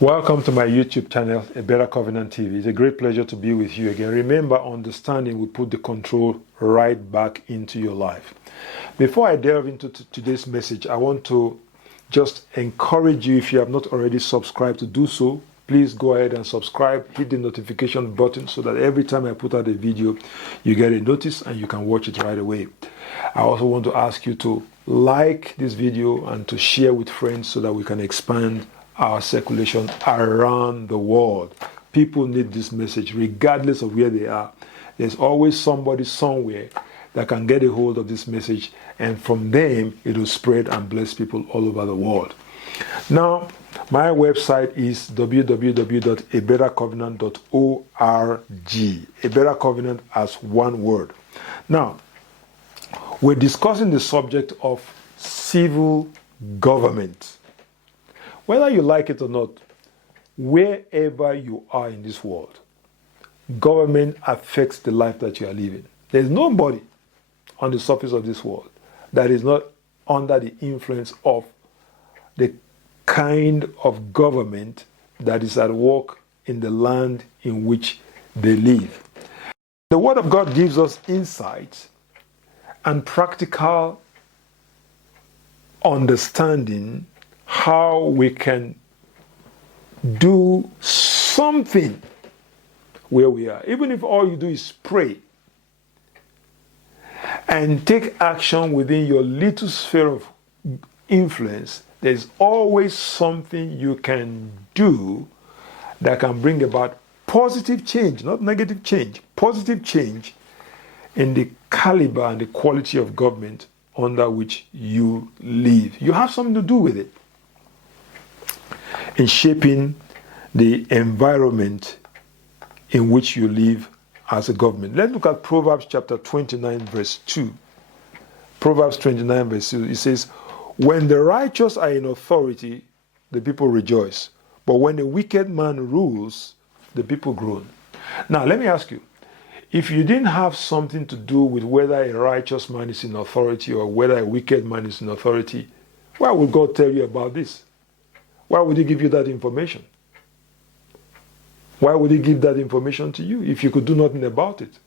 Welcome to my YouTube channel, A Better Covenant TV. It's a great pleasure to be with you again. Remember, understanding will put the control right back into your life. Before I delve into today's message, I want to just encourage you, if you have not already subscribed, to do so. Please go ahead and subscribe, hit the notification button so that every time I put out a video, you get a notice and you can watch it right away. I also want to ask you to like this video and to share with friends so that we can expand our circulation around the world. People need this message regardless of where they are. There's always somebody somewhere that can get a hold of this message, and from them it will spread and bless people all over the world. Now, my website is www.abettercovenant.org. A Better Covenant as one word. Now, we're discussing the subject of civil government. Whether you like it or not, wherever you are in this world, government affects the life that you are living. There's nobody on the surface of this world that is not under the influence of the kind of government that is at work in the land in which they live. The Word of God gives us insights and practical understanding how we can do something where we are. Even if all you do is pray and take action within your little sphere of influence, there's always something you can do that can bring about positive change, not negative change, positive change in the caliber and the quality of government under which you live. You have something to do with it in shaping the environment in which you live as a government. Let's look at Proverbs chapter 29 verse 2. Proverbs 29 verse 2, it says, "When the righteous are in authority, the people rejoice. But when a wicked man rules, the people groan." Now, let me ask you, if you didn't have something to do with whether a righteous man is in authority or whether a wicked man is in authority, why would God tell you about this? Why would He give you that information? Why would He give that information to you if you could do nothing about it?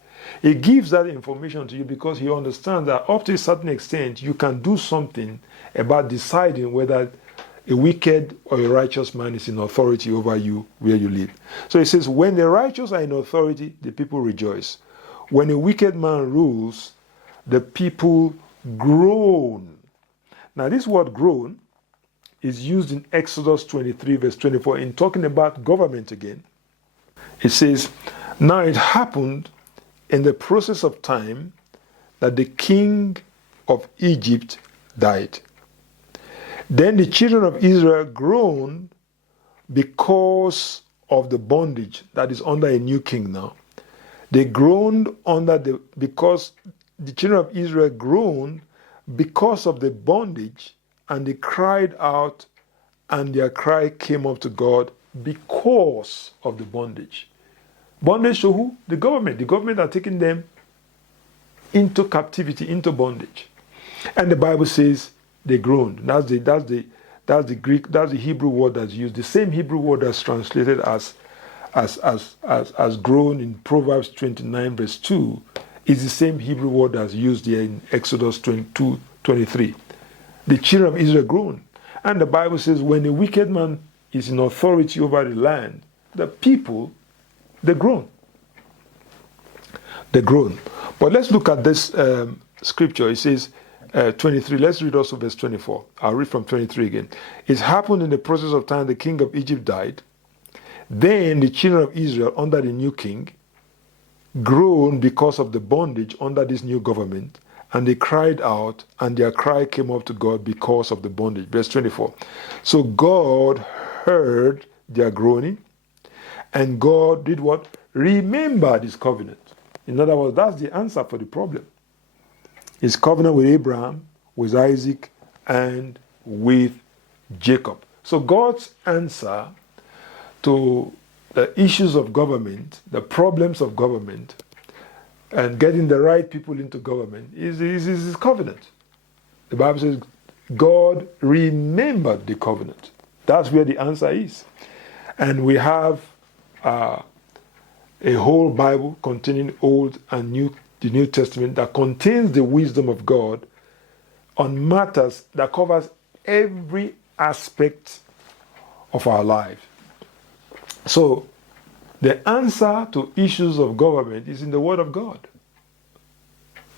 He gives that information to you because He understands that up to a certain extent you can do something about deciding whether a wicked or a righteous man is in authority over you where you live. So He says, when the righteous are in authority, the people rejoice. When a wicked man rules, the people groan. Now, this word groan is used in Exodus 23 verse 24 in talking about government again. It says, "Now it happened in the process of time that the king of Egypt died. Then the children of Israel groaned because of the bondage," that is under a new king now. They groaned because the children of Israel groaned because of the bondage, and they cried out, and their cry came up to God because of the bondage. Bondage to who? The government. The government are taking them into captivity, into bondage. And the Bible says they groaned. That's the Greek, that's the Hebrew word that's used. The same Hebrew word that's translated as groan in Proverbs 29 verse 2 is the same Hebrew word that's used here in Exodus 22:23. The children of Israel groaned. And the Bible says when a wicked man is in authority over the land, the people, they groan. They groan. But let's look at this scripture. It says 23. Let's read also verse 24. I'll read from 23 again. "It happened in the process of time the king of Egypt died. Then the children of Israel under the new king groaned because of the bondage under this new government. And they cried out, and their cry came up to God because of the bondage." Verse 24. "So God heard their groaning, and God did what? Remembered His covenant." In other words, that's the answer for the problem. His covenant with Abraham, with Isaac, and with Jacob. So God's answer to the issues of government, the problems of government, and getting the right people into government is His covenant. The Bible says God remembered the covenant. That's where the answer is. And we have a whole Bible containing Old and the New Testament that contains the wisdom of God on matters that covers every aspect of our life. So, the answer to issues of government is in the Word of God.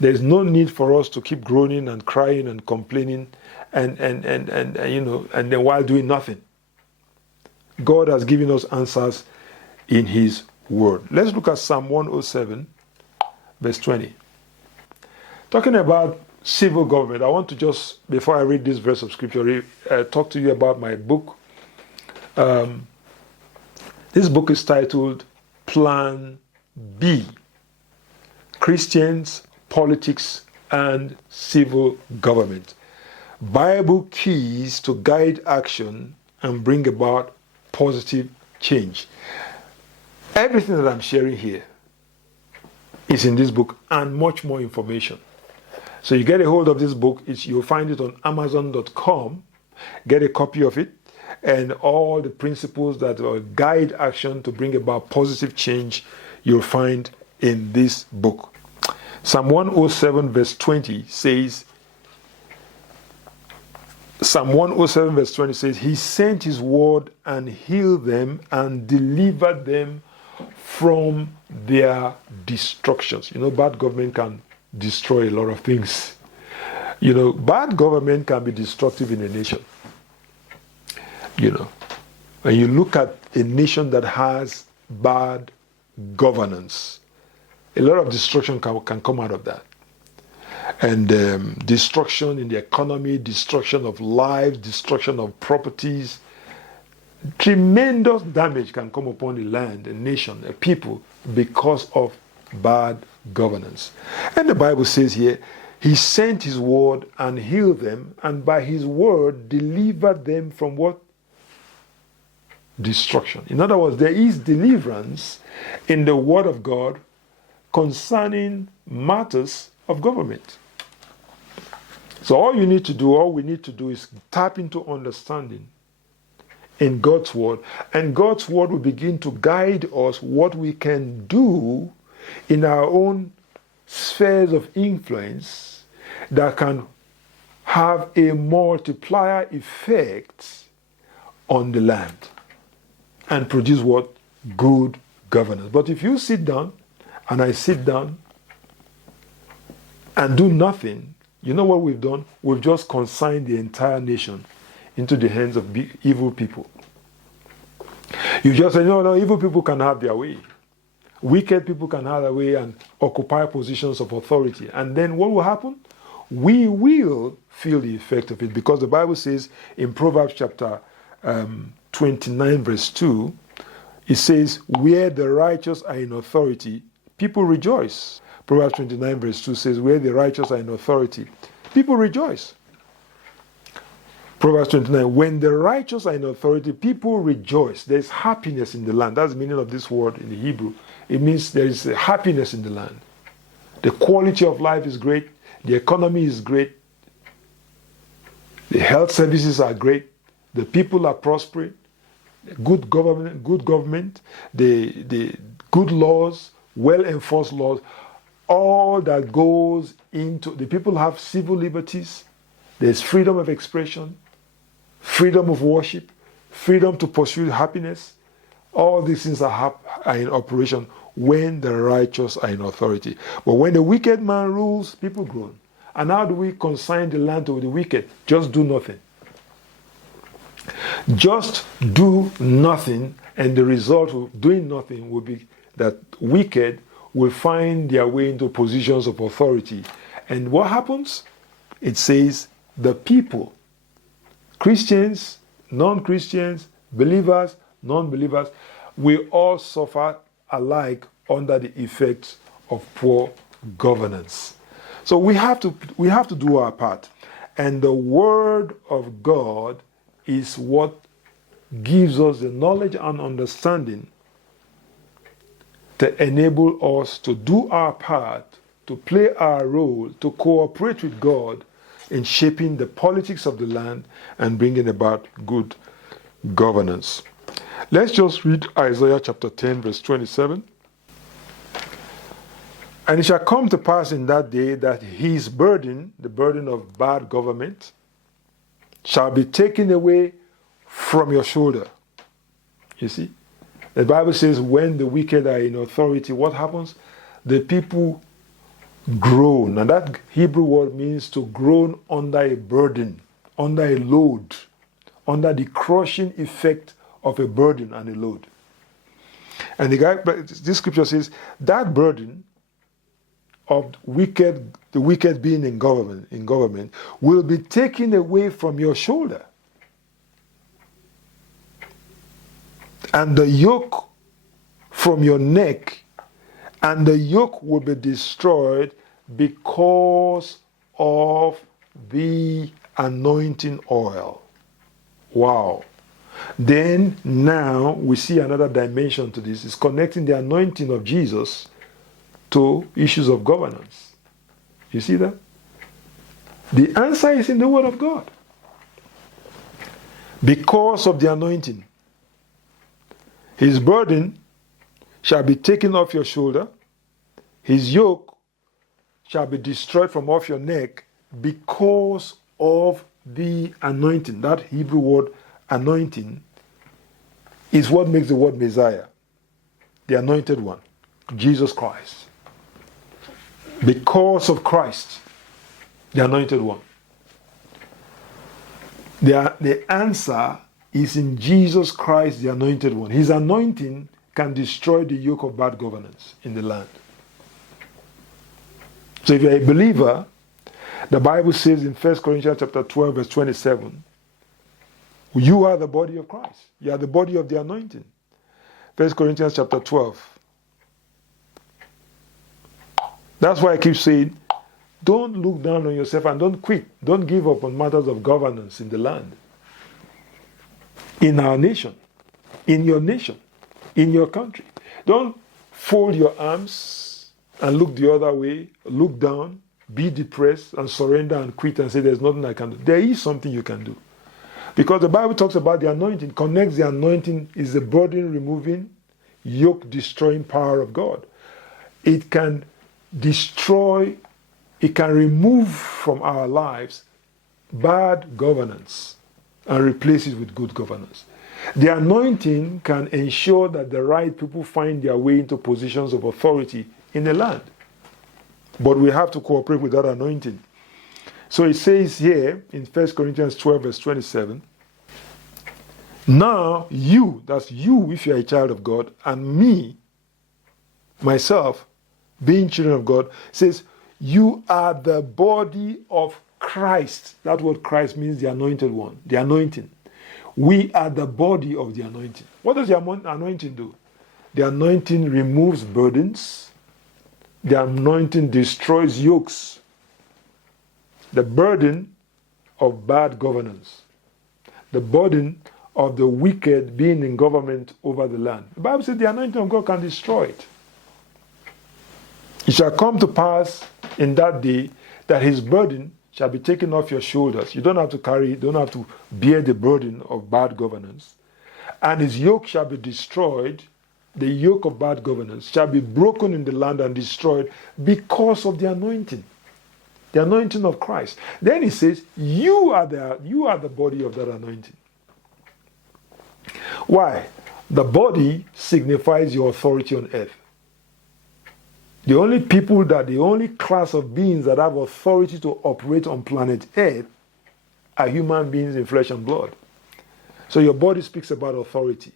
There's no need for us to keep groaning and crying and complaining and then while doing nothing. God has given us answers in His Word. Let's look at Psalm 107, verse 20. Talking about civil government, I want to just, before I read this verse of scripture, talk to you about my book. This book is titled Plan B: Christians, Politics, and Civil Government. Bible keys to guide action and bring about positive change. Everything that I'm sharing here is in this book and much more information. So you get a hold of this book, you'll find it on Amazon.com. Get a copy of it, and all the principles that will guide action to bring about positive change you'll find in this book. Psalm 107 verse 20 says, He sent His word and healed them and delivered them from their destructions. Bad government can destroy a lot of things. Bad government can be destructive in a nation. When you look at a nation that has bad governance, a lot of destruction can come out of that. And destruction in the economy, destruction of lives, destruction of properties, tremendous damage can come upon the land, a nation, a people, because of bad governance. And the Bible says here, He sent His word and healed them, and by His word delivered them from what? Destruction. In other words, there is deliverance in the word of God concerning matters of government. So all we need to do is tap into understanding in God's word, and God's word will begin to guide us what we can do in our own spheres of influence that can have a multiplier effect on the land and produce what? Good governance. But if you sit down and I sit down and do nothing, you know what we've done? We've just consigned the entire nation into the hands of evil people. You just say, no, evil people can have their way. Wicked people can have their way and occupy positions of authority. And then what will happen? We will feel the effect of it, because the Bible says in Proverbs chapter 29 verse 2, it says, where the righteous are in authority, people rejoice. Proverbs 29 verse 2 says, where the righteous are in authority, people rejoice. Proverbs 29, when the righteous are in authority, people rejoice. There's happiness in the land. That's the meaning of this word in the Hebrew. It means there is a happiness in the land. The quality of life is great. The economy is great. The health services are great. The people are prospering. Good government, the good laws, well-enforced laws, all that goes into, the people have civil liberties. There's freedom of expression, freedom of worship, freedom to pursue happiness. All these things are in operation when the righteous are in authority. But when the wicked man rules, people groan. And how do we consign the land to the wicked? Just do nothing. Just do nothing, and the result of doing nothing will be that wicked will find their way into positions of authority. And what happens? It says the people, Christians, non-Christians, believers, non-believers, will all suffer alike under the effects of poor governance. So we have to do our part. And the Word of God is what gives us the knowledge and understanding to enable us to do our part, to play our role, to cooperate with God in shaping the politics of the land and bringing about good governance. Let's just read Isaiah chapter 10, verse 27. And it shall come to pass in that day that his burden, the burden of bad government, shall be taken away from your shoulder. You see? The Bible says when the wicked are in authority, what happens? The people groan. And that Hebrew word means to groan under a burden, under a load, under the crushing effect of a burden and a load. And this scripture says that burden of the wicked being in government will be taken away from your shoulder. And the yoke from your neck, and the yoke will be destroyed because of the anointing oil. Wow. Then now we see another dimension to this. It's connecting the anointing of Jesus to issues of governance. You see that? The answer is in the Word of God. Because of the anointing, his burden shall be taken off your shoulder, his yoke shall be destroyed from off your neck because of the anointing. That Hebrew word anointing is what makes the word Messiah, the anointed one, Jesus Christ. Because of Christ, the anointed one. The answer is in Jesus Christ, the anointed one. His anointing can destroy the yoke of bad governance in the land. So if you're a believer, the Bible says in 1 Corinthians chapter 12, verse 27, you are the body of Christ. You are the body of the anointing. 1 Corinthians chapter 12. That's why I keep saying, don't look down on yourself and don't quit. Don't give up on matters of governance in the land. In our nation. In your nation. In your country. Don't fold your arms and look the other way, look down, be depressed and surrender and quit and say there's nothing I can do. There is something you can do. Because the Bible talks about the anointing, connects the anointing is the burden removing, yoke destroying power of God. It can destroy, it can remove from our lives bad governance and replace it with good governance. The anointing can ensure that the right people find their way into positions of authority in the land. But we have to cooperate with that anointing. So it says here in 1 Corinthians 12, verse 27, now you, that's you if you're a child of God, and me, myself, being children of God, says, you are the body of Christ. That word Christ means the anointed one, the anointing. We are the body of the anointing. What does the anointing do? The anointing removes burdens. The anointing destroys yokes. The burden of bad governance. The burden of the wicked being in government over the land. The Bible says the anointing of God can destroy it. It shall come to pass in that day that his burden shall be taken off your shoulders. You don't have to carry, don't have to bear the burden of bad governance. And his yoke shall be destroyed. The yoke of bad governance shall be broken in the land and destroyed because of the anointing of Christ. Then he says, you are the body of that anointing. Why? The body signifies your authority on earth. The only class of beings that have authority to operate on planet Earth are human beings in flesh and blood. So your body speaks about authority.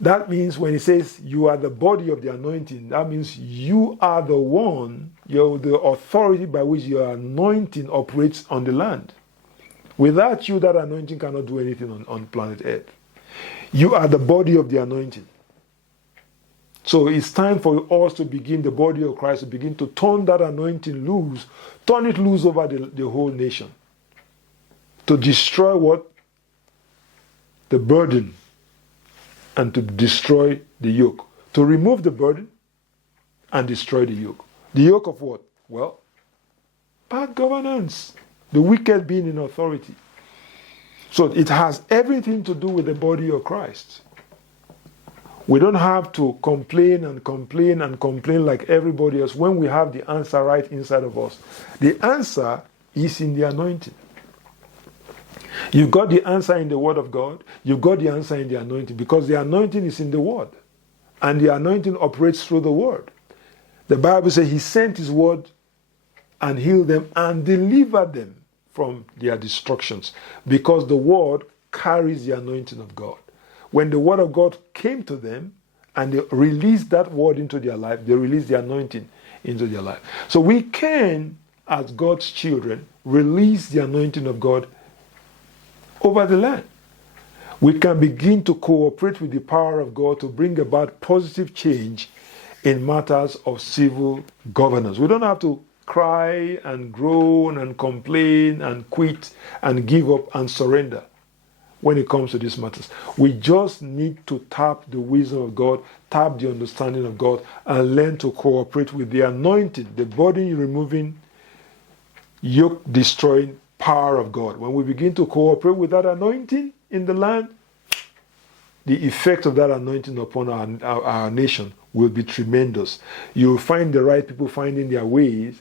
That means when he says you are the body of the anointing, that means you are the one, you're the authority by which your anointing operates on the land. Without you, that anointing cannot do anything on planet Earth. You are the body of the anointing. So it's time for us to begin, the body of Christ, to begin to turn that anointing loose, turn it loose over the whole nation. To destroy what? The burden. And to destroy the yoke. To remove the burden and destroy the yoke. The yoke of what? Well, bad governance. The wicked being in authority. So it has everything to do with the body of Christ. We don't have to complain and complain and complain like everybody else when we have the answer right inside of us. The answer is in the anointing. You got the answer in the Word of God. You got the answer in the anointing, because the anointing is in the Word. And the anointing operates through the Word. The Bible says He sent His Word and healed them and delivered them from their destructions, because the Word carries the anointing of God. When the Word of God came to them and they released that Word into their life, they released the anointing into their life. So we can, as God's children, release the anointing of God over the land. We can begin to cooperate with the power of God to bring about positive change in matters of civil governance. We don't have to cry and groan and complain and quit and give up and surrender when it comes to these matters. We just need to tap the wisdom of God, tap the understanding of God, and learn to cooperate with the anointing, the burden removing, yoke destroying power of God. When we begin to cooperate with that anointing in the land, the effect of that anointing upon our nation will be tremendous. You will find the right people finding their ways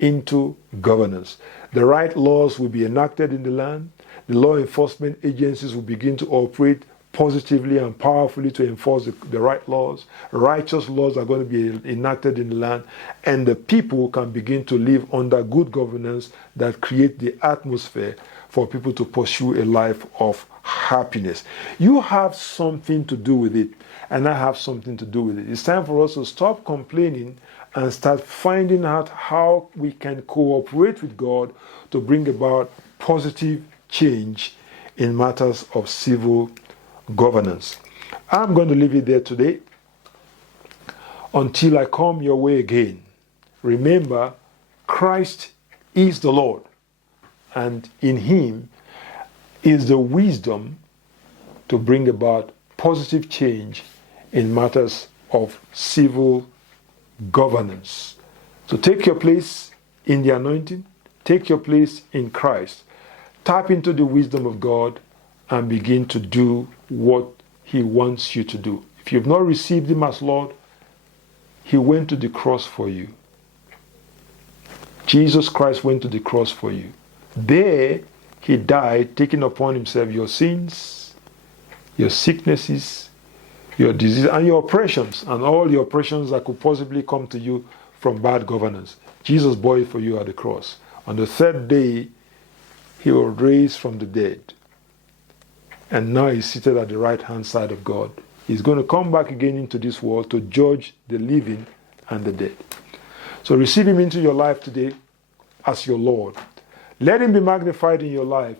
into governance. The right laws will be enacted in the land. The law enforcement agencies will begin to operate positively and powerfully to enforce the right laws. Righteous laws are going to be enacted in the land, and the people can begin to live under good governance that create the atmosphere for people to pursue a life of happiness. You have something to do with it, and I have something to do with it. It's time for us to stop complaining and start finding out how we can cooperate with God to bring about positive change in matters of civil governance. I'm going to leave it there today until I come your way again. Remember, Christ is the Lord, and in Him is the wisdom to bring about positive change in matters of civil governance. So take your place in the anointing, take your place in Christ, tap into the wisdom of God, and begin to do what He wants you to do. If you've not received Him as Lord, He went to the cross for you. Jesus Christ went to the cross for you. There, He died, taking upon Himself your sins, your sicknesses, your disease, and your oppressions, and all the oppressions that could possibly come to you from bad governance. Jesus bore it for you at the cross. On the third day, He was raised from the dead. And now He's seated at the right-hand side of God. He's going to come back again into this world to judge the living and the dead. So receive Him into your life today as your Lord. Let Him be magnified in your life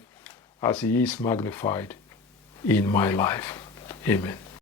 as He is magnified in my life. Amen.